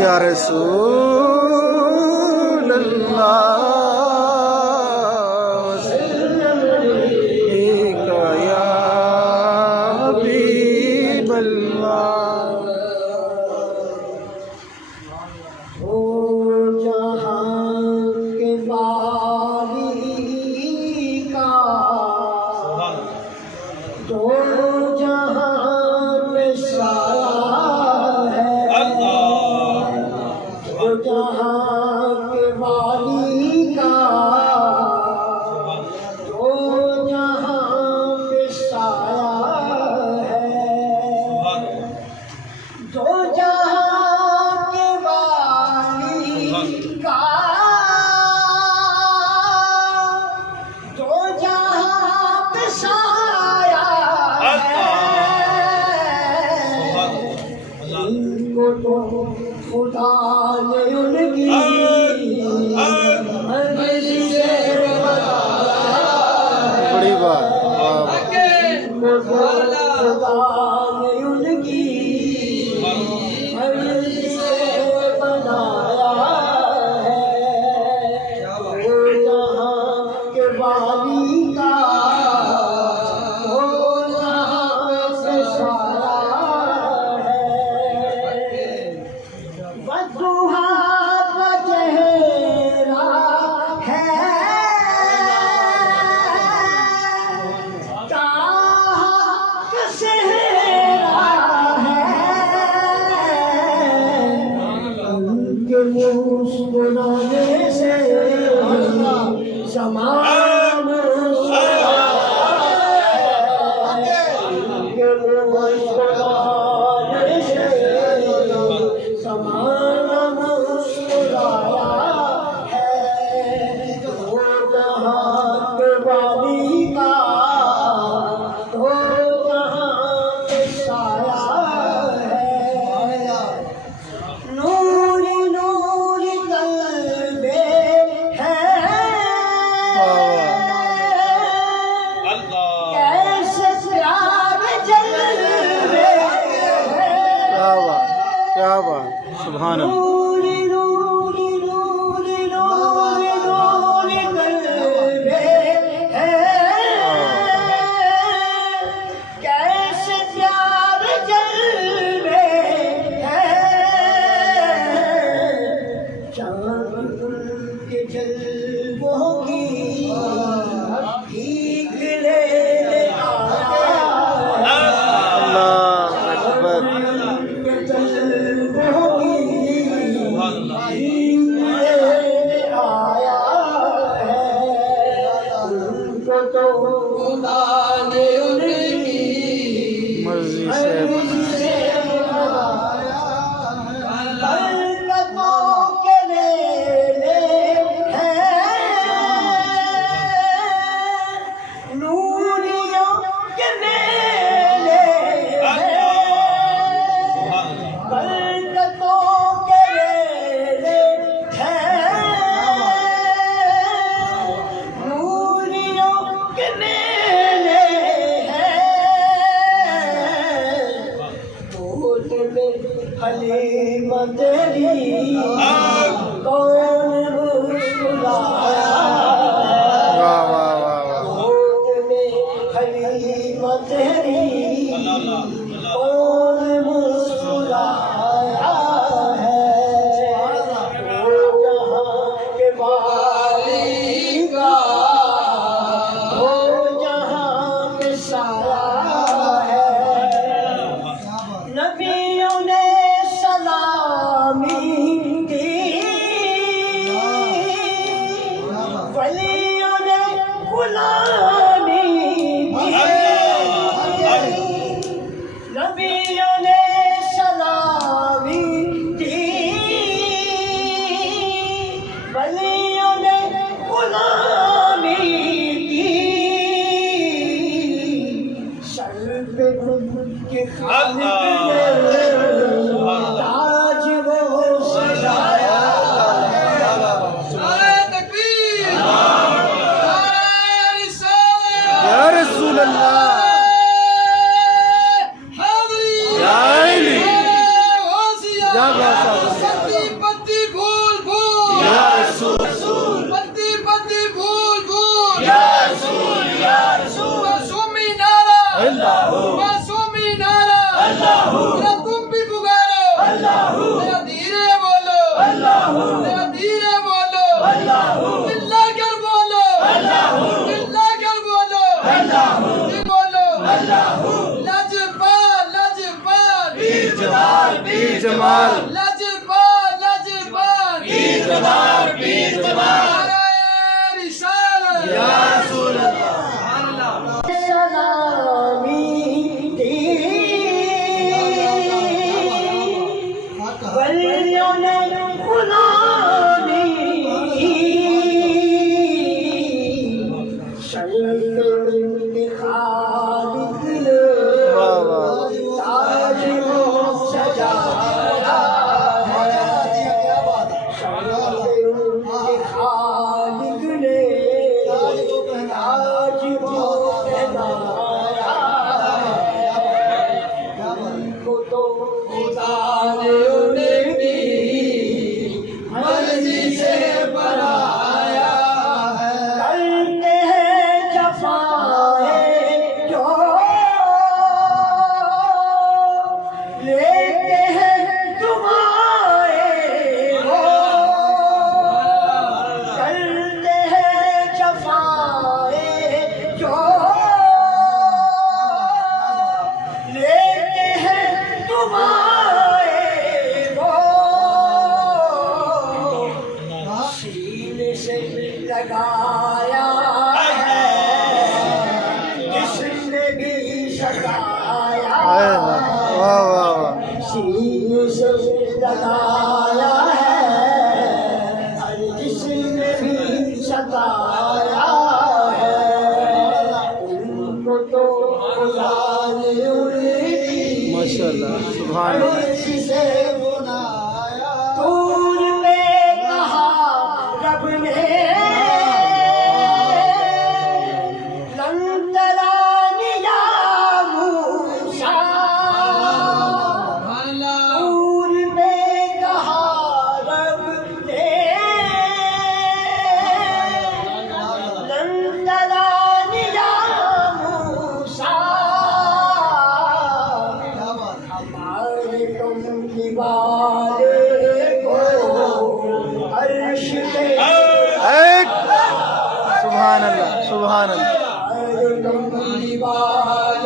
या रसूल अल्लाह या हबीब अल्लाह। ओ जहां के बारी का तो जहां पे साया है, तो जहां के बारी का तो जहां पे साया है, तो जहां के बारी का तो जहां पे साया है, इनको तो खुदा ने उनकी मर्जी से बनाया है। बड़ी बात। इनको तो खुदा ने उनकी मर्जी से बनाया है। वो जहां के बारी का वो जहां से साया है। वजुहा का चेहरा है, ताहा का सेहरा है, उनके मुस्कुराने से ज़माना मुस्कुराया है, उनके मुस्कुराने से ज़माना मुस्कुराया है। वो जहां के बारी का तो जहां पे साया है। नूरी नूरी कल्बे हैं, बेशुमार लजपाल लजपाल बीजदार नारे रिसालत या रसूल अल्लाह सलामी वलियों ने गुलामी शल्ल खालिक ने ताज को सजाया है शल्ल खालिक ने ताज को पहनाया को तो खुदा ने उन्हें भी मर्जी से बनाया है करते हैं जफाए जो लेते हैं दुआएं वो करते हैं जफाए जो लेते हैं दुआएं वो सीने से लगाया है जिसने भी सताया वाह वाह सीने से लगाया है अरे जिसने भी सताया है उनको तो खुदा ने उन्हें माशाअल्लाह सुभान अल्लाह मर्जी से बनाया दूर पे कहा रब ने लंतरानिया मूसा दूर पे कहा रब ने लंतरानिया मूसा हमारे तुम दीवारे को अर्श पे सुभान अल्लाह सुभान अल्लाह हमारे तुम दीवारे